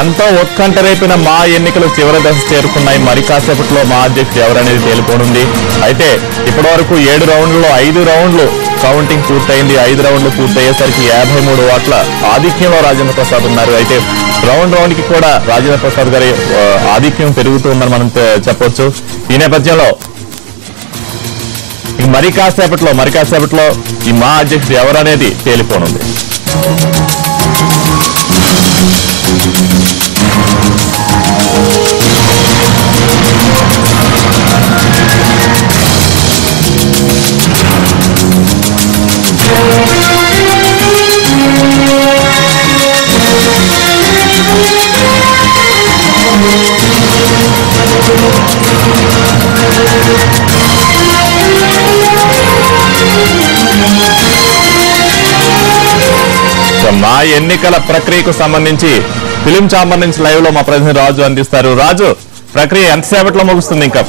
ఎంతో ఉత్కంఠ రేపిన మా ఎన్నికలు చివరి దశ చేరుకున్నాయి. మరి కాసేపట్లో మా అధ్యక్షుడు ఎవరనేది తేలిపోనుంది. అయితే ఇప్పటి వరకు 7 రౌండ్లలో 5 రౌండ్లు కౌంటింగ్ పూర్తయింది. 5 రౌండ్లు పూర్తయ్యేసరికి 53 ఓట్ల ఆధిక్యంలో రాజేంద్ర ప్రసాద్ ఉన్నారు. అయితే రౌండ్ కి కూడా రాజేంద్ర ప్రసాద్ గారి ఆధిక్యం పెరుగుతుందని మనం చెప్పొచ్చు. ఈ నేపథ్యంలో మరి కాసేపట్లో ఈ మా అధ్యక్షుడు ఎవరనేది తేలిపోనుంది. మా ఎన్నికల ప్రక్రియకు సంబంధించి ఫిలిం ఛాంబర్ నుంచి లైవ్ లో మా ప్రతినిధి రాజు అందిస్తారు. రాజు, ప్రక్రియ ఎంతసేపట్లో ముగుస్తుంది? ఇంకా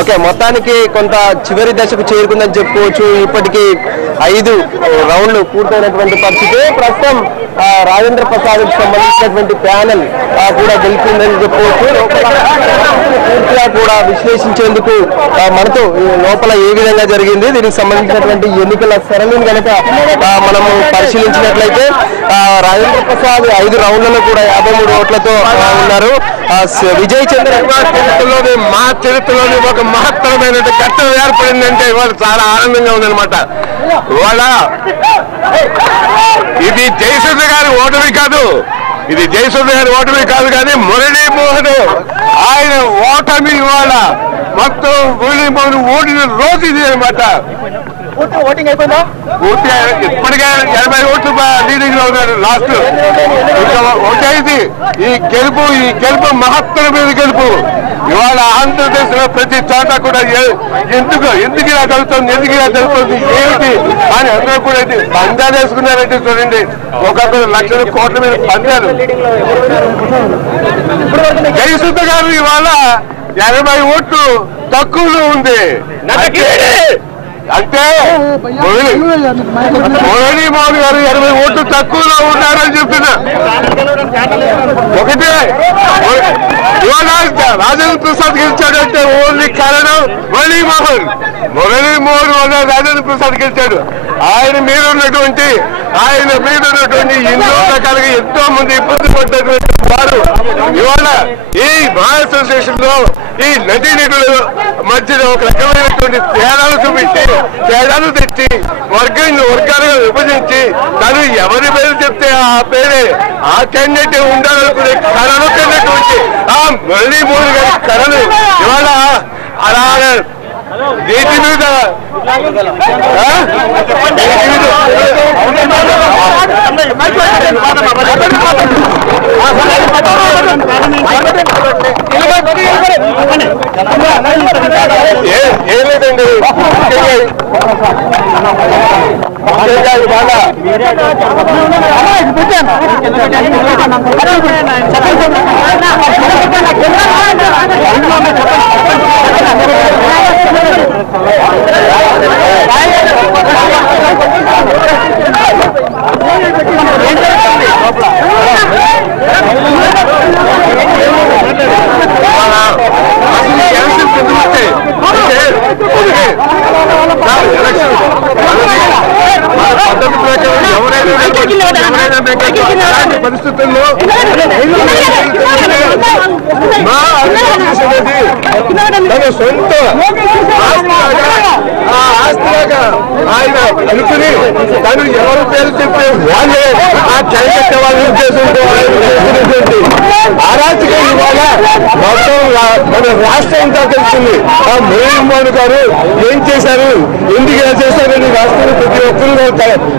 ఓకే, మొత్తానికి కొంత చివరి దశకు చేరుకుందని చెప్పుకోవచ్చు. ఇప్పటికీ 5 రౌండ్లు పూర్తయినటువంటి పరిస్థితి. ప్రస్తుతం రాజేంద్ర ప్రసాద్ కి సంబంధించినటువంటి ప్యానెల్ కూడా గెలిచిందని చెప్పుకోవచ్చు. పూర్తిగా కూడా విశ్లేషించేందుకు మనతో లోపల ఏ విధంగా జరిగింది, దీనికి సంబంధించినటువంటి ఎన్నికల సరళిని కనుక మనము పరిశీలించినట్లయితే రాజేంద్ర ప్రసాద్ 5 రౌండ్లలో కూడా 53 ఓట్లతో ఉన్నారు. విజయ్ చంద్ర చరిత్రలోని మా చరిత్రలోని ఒక మహత్తరమైన ఘట్టం ఏర్పడిందంటే ఇవాళ చాలా ఆనందంగా ఉందన్నమాట. ఇవాళ ఇది జయసూర్య గారి ఓటమి కాదు, కానీ మురళీమోహన్ ఆయన ఓటమి ఇవాళ మొత్తం మురళీమోహన్ ఓడిన రోజు ఇది అనమాట. ఓటింగ్ అయిపోయిందా? పూర్తి ఇప్పటికే 80 ఓట్లు లీడింగ్ లో ఉన్నారు. లాస్ట్ ఇంకా ఒకటైంది. ఈ గెలుపు మహత్తరమైన గెలుపు. ఇవాళ ఆంధ్రప్రదేశ్ లో ప్రతి చోట కూడా ఎందుకు ఇలా జరుగుతుంది ఏమిటి అని అందరూ కూడా పందాలు వేసుకున్నారంటే చూడండి. ఒక్కొక్కరు లక్షల కోట్ల మీద పందాలు. జయసుధ గారు ఇవాళ 80 ఓట్లు తక్కువలో ఉంది. అంటే మురళీమోహన్ గారు 80 ఓట్లు తక్కువలో ఉన్నారని చెప్తున్నా. ఒకటే ఇవాళ రాజేంద్ర ప్రసాద్ గెలిచాడంటే ఓన్లీ కారణం మురళీమోహన్ వల్ల రాజేంద్ర ప్రసాద్ గెలిచాడు. ఆయన మీద ఉన్నటువంటి ఎన్నో రకాలుగా ఎంతో మంది ఇబ్బంది పడ్డటువంటి వారు ఇవాళ ఈ మహా అసోసియేషన్ లో ఈ నటీనటుల మధ్యలో ఒక రకమైనటువంటి తేడాలు తెచ్చి వర్గాలుగా విభజించి తను ఎవరి పేరు చెప్తే ఆ పేరే ఆ క్యాండిడేట్ ఉండాలనుకునే కళలు కన్నటువంటి ఆ మురళీమోహన్ గారి కళలు ఇవాళ అలా దేని మీద ఏం లేదండి. పద్ధతి ప్రకారం ఎవరైనా పరిస్థితుల్లో మా తన సొంత ఆస్తిలాగా ఆయన అనుకుని తను ఎవరు పేరు చెప్పే వాళ్ళే ఆ చైతన్య వాళ్ళ ఉద్దేశంతో అరాచకం ఇవాళ మొత్తం మన రాష్ట్రం అంతా తెలిసింది. ఆ మురళీమోహన్ గారు ఏం చేశారు, ఎందుకు ఇలా చేశారని రాష్ట్రంలో ప్రతి ఒక్కరు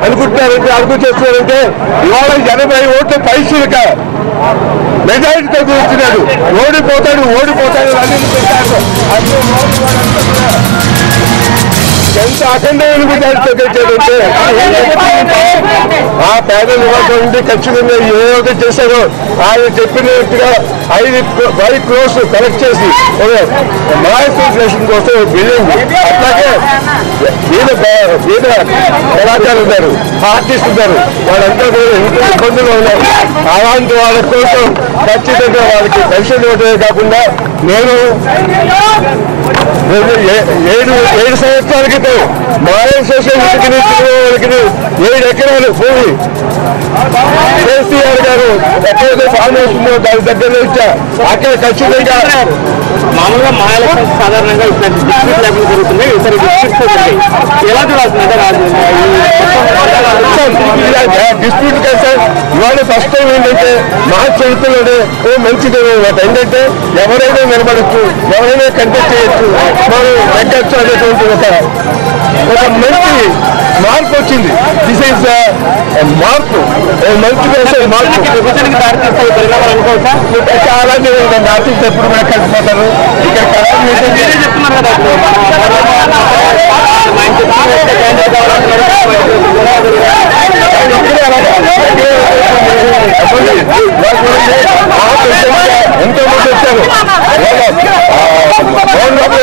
అనుకుంటున్నారంటే చేస్తున్నారంటే ఇవాళ 80 ఓట్ల పైసలుక మెజారిటీతో కూర్చున్నాడు. ఓడిపోతాడు అని ఎంత అఖండమైన విజయాలతో గెలిచాడంటే ఆ పేద నివాసం నుండి ఖచ్చితంగా ఏదైతే చేశారో ఆయన చెప్పినట్టుగా 5 crores కలెక్ట్ చేసి మాయిస్ట్రేషన్ కోసం బిల్డింగ్, అట్లాగే మీద కళాకారులు ఉన్నారు, ఆర్టిస్ట్ ఉన్నారు, వాళ్ళంతా కూడా ఎంతో ఇబ్బందులు ఉన్నారు. అలాంటి వాళ్ళ కోసం ఖచ్చితంగా వాళ్ళకి పెన్షన్ ఇవ్వడమే కాకుండా నేను 7 సంవత్సరాల క్రితం మాయిస్ట్రేషన్ వాళ్ళకి 7 ఎకరాలు భూమి కేసీఆర్ గారు ఎక్కడైతే ఫామ్ హౌస్ ఉందో దాని దగ్గర నుంచి అక్కడ ఖచ్చితంగా మామూలుగా మహాలక్ష్మి సాధారణంగా ఇట్లాంటి డిస్ప్యూట్ లేకుండా జరుగుతున్నాయి. ఈసారి డిస్ప్యూట్స్ ఎలా చూడాల్సిందంటే డిస్ప్యూట్ కదా సార్. ఇవాళ ఫస్ట్ టైం ఏంటంటే మా చరిత్రలోనే మంచిది అనమాట. ఏంటంటే ఎవరైనా నిలబడచ్చు, ఎవరైనా కంటెక్ట్ చేయొచ్చు, మనం ఎక్కచ్చు అనేటువంటి ఒక మంచి మార్పు వచ్చింది. దిస్ ఈజ్ మార్పు, మంచి మార్పు చాలా ఆర్టిస్ట్ ఎప్పుడు కూడా కలిసిపోతారు. ఇక్కడ చెప్తున్నారు కదా ఎంతో మంది వచ్చారు. ఎంతో మంచి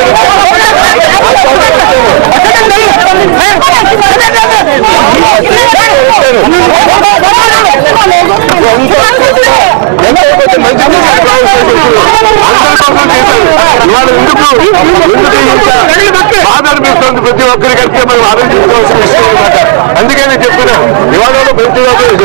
ఇవాళ ఎందుకు బాధ అనిపిస్తుంది ప్రతి ఒక్కరికి కలిసి మనం ఆలోచించుకోవాల్సిన విషయం అనమాట. అందుకే నేను చెప్పినా ఇవాళ మంచిగా చెప్పండి.